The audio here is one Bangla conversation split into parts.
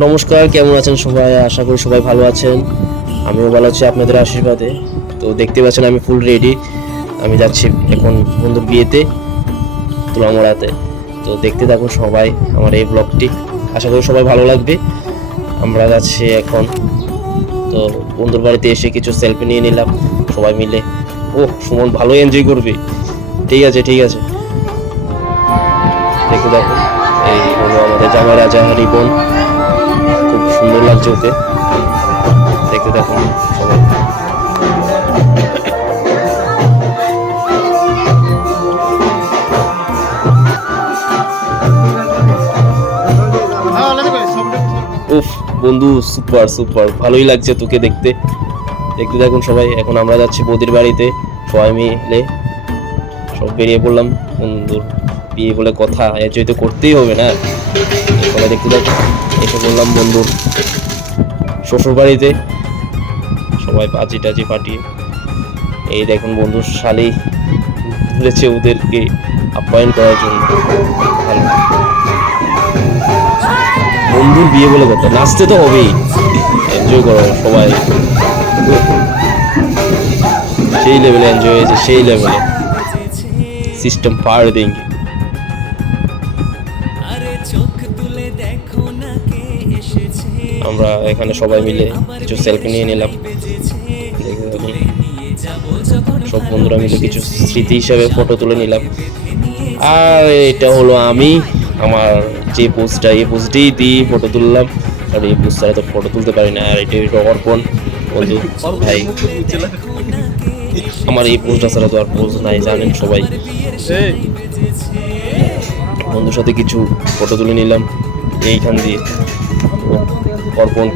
নমস্কার, কেমন আছেন সবাই? আশা করি সবাই ভালো আছেন। আমিও ভালো আছি আপনাদের আশীর্বাদে। তো দেখতে পাচ্ছেন আমি ফুল রেডি। আমি যাচ্ছি এখন বন্ধুর বিয়েতে, তুলামোড়াতে। তো দেখতে থাকুন সবাই আমার এই ব্লগটি, আশা করি সবাই ভালো লাগবে। আমরা যাচ্ছি এখন। তো বন্ধুর বাড়িতে এসে কিছু সেলফি নিয়ে নিলাম সবাই মিলে। ও সুমন ভালোই এনজয় করবে। ঠিক আছে ঠিক আছে, দেখতে দেখুন। এই হলো আমাদের জামাই রাজা রিবন, খুব সুন্দর লাগছে ওকে। দেখতে দেখুন সবাই। উফ বন্ধু, সুপার সুপার, ভালোই লাগছে তোকে দেখতে। দেখতে দেখুন সবাই। এখন আমরা যাচ্ছি বৌদির বাড়িতে সবাই মিলে, সব বেরিয়ে পড়লাম। বন্ধুর বিয়ে বলে কথা, এনজয় তো করতেই হবে না? সবাই দেখতে দেখুন, এসে বললাম বন্ধুর শ্বশুর বাড়িতে, সবাই বাজি টাজি ফাটিয়ে। এই দেখুন বন্ধুর শালি বলেছে ওদেরকে আপ্যায়ন করার জন্য। ভালো, বন্ধুর বিয়ে বলে কথা, নাচতে তো হবেই, এনজয় করো সবাই। সেই লেভেলে এনজয় হয়েছে, সেই লেভেলে সিস্টেম পার দেंगे। আমরা এখানে সবাই মিলে কিছু সেলফি নিয়ে নিলাম। সব বন্ধুরা মিলে কিছু স্মৃতি হিসাবে ফটো তুলে নিলাম। আর এটা হলো আমি, আমার যে পোস্টটা, এই পোস্টেই দিয়ে ফটো তুললাম। আর এই পোস্ট ছাড়া তো ফটো তুলতে পারি না। আর এটা অর্পণ বন্ধু ভাই, আমার এই পোস্টটা ছাড়া তো আর পোস্ট নাই, জানেন সবাই। বন্ধুর সাথে কিছু ফটো তুলে নিলাম এইখান দিয়ে। অর্পণ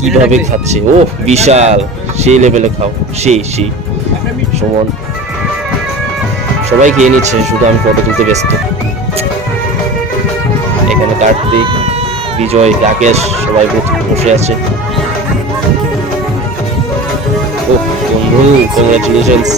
কিভাবে খাচ্ছে, ও বিশাল, সেই লেভেলে খাও, সেই সুমন সবাই খেয়ে নিচ্ছে, শুধু আমি ফটো তুলতে ব্যস্ত। এখানে কার্তিক, বিজয়, রাকেশ সবাই বসে আছে। ও বন্ধু, কংগ্রাচুলেশনস।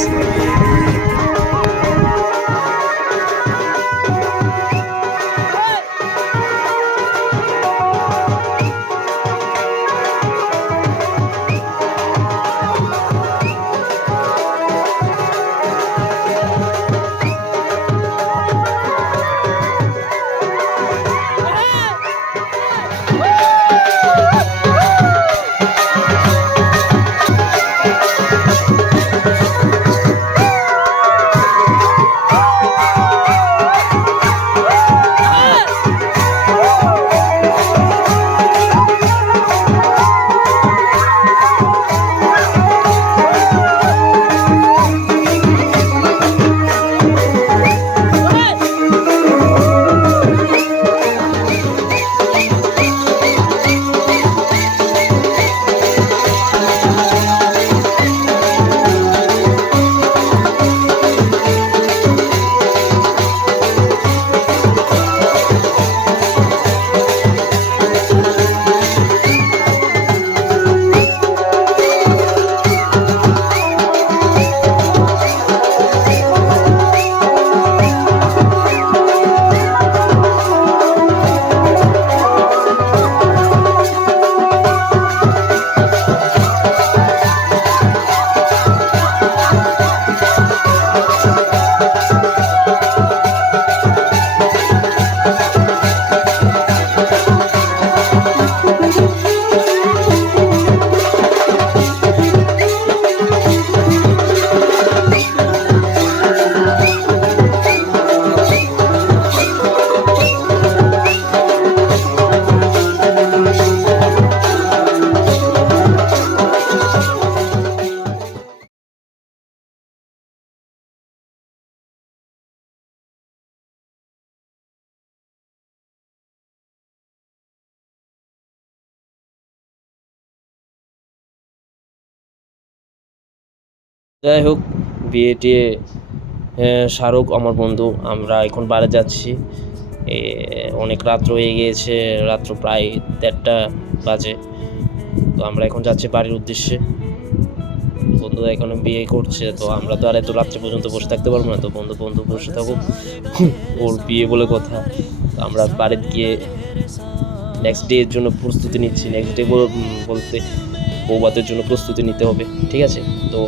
যাই হোক, বিয়ে টিয়ে শাহরুখ আমার বন্ধু, আমরা এখন বাড়ি যাচ্ছি। অনেক রাত্র হয়ে গিয়েছে, রাত্র প্রায় 1:30 বাজে। তো আমরা এখন যাচ্ছি বাড়ির উদ্দেশ্যে। বন্ধু এখন বিয়ে করছে, তো আমরা তো আর এত রাত্রে পর্যন্ত বসে থাকতে পারবো না। তো বন্ধু বসে থাকুক, ওর বিয়ে বলে কথা। তো আমরা বাড়িতে গিয়ে নেক্সট ডে এর জন্য প্রস্তুতি নিচ্ছি। নেক্সট ডে বলতে বৌভাতের জন্য প্রস্তুতি নিতে হবে, ঠিক আছে? তো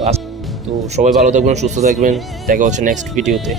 তো সবাই ভালো থাকবেন, সুস্থ থাকবেন, দেখা হচ্ছে নেক্সট ভিডিওতে।